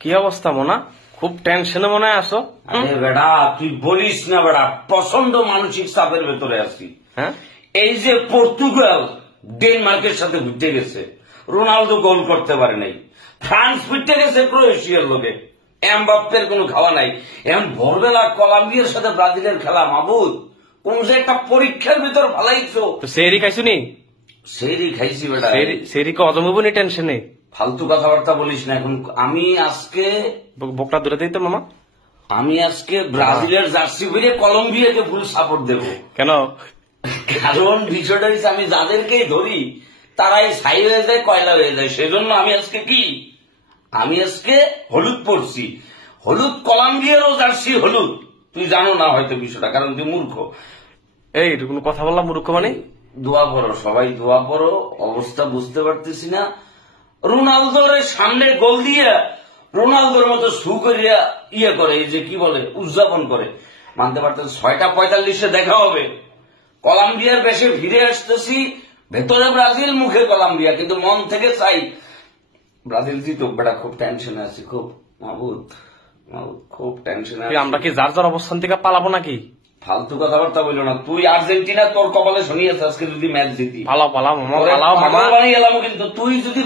কি অবস্থা মোনা? খুব টেনশনে মনে হয় আসো। আরে বেটা তুই বলিস না বেটা, প্রচন্ড মানসিক চাপের ভেতরে আছি। হ্যাঁ, এই যে পর্তুগাল ডেনমার্কের সাথে ঘুরতে গেছে, রোনালদো গোল করতে পারে নাই। ফ্রান্স ফিরতে গেছে ক্রোয়েশিয়ার লোকে, এমবাপ্পের কোনো খাওয়া নাই। এখন ভোরবেলা কলম্বিয়ার সাথে ব্রাজিলের খেলা। মাবুদ, কোন যে একটা পরীক্ষার ভিতর ফালাইছো। তো সেরি খাইছো নি? সেরি খাইছি বেটা। সেরি কে অদম হবো নি টেনশনে। ফালতু কথাবার্তা বলিস না এখন। আমি বকটা দূরে দিই তো মামা। আজকে ব্রাজিলের জার্সি পরে কলম্বিয়াকে ফুল সাপোর্ট দেব। কেন? কারণ বিষয়টা হচ্ছে আমি যাদেরকেই ধরি তারাই ছাই হয়ে যায়, কয়লা হয়ে যায়। সেজন্য আমি আজকে হলুদ পরছি। হলুদ, কলম্বিয়ারও জার্সি হলুদ। তুই জানো না হয়তো বিষয়টা, কারণ তুই মূর্খ। এই কোনো কথা বললাম মূর্খ মানে? দোয়া পড়ো, সবাই দোয়া পড়ো। অবস্থা বুঝতে পারতেছি না। রোনালদোর সামনে গোল দিয়ে রোনালদোর মতো শু করিয়া করে, এই যে কি বলে, উদযাপন করে। মানতে পারতেন 6:45 দেখা হবে। কলম্বিয়ার বেশে ফিরে আসতেছি, ভেতরে ব্রাজিল, মুখে কলম্বিয়া, কিন্তু মন থেকে চাই ব্রাজিল জিতুক। বেটা খুব টেনশনে আছি, খুব মাবুদ, খুব টেনশনে আছি। আমরা কি যার যার অবস্থান থেকে পালাবো নাকি? ফালতু কথাবার্তা বললো না। তুই আর্জেন্টিনা, তোর কপালে শনিয়েছে আজকে যদি ম্যাচ জিতি। পালাও মামা, পালাও মামা। বানিয়ে এলাম, কিন্তু তুই যদি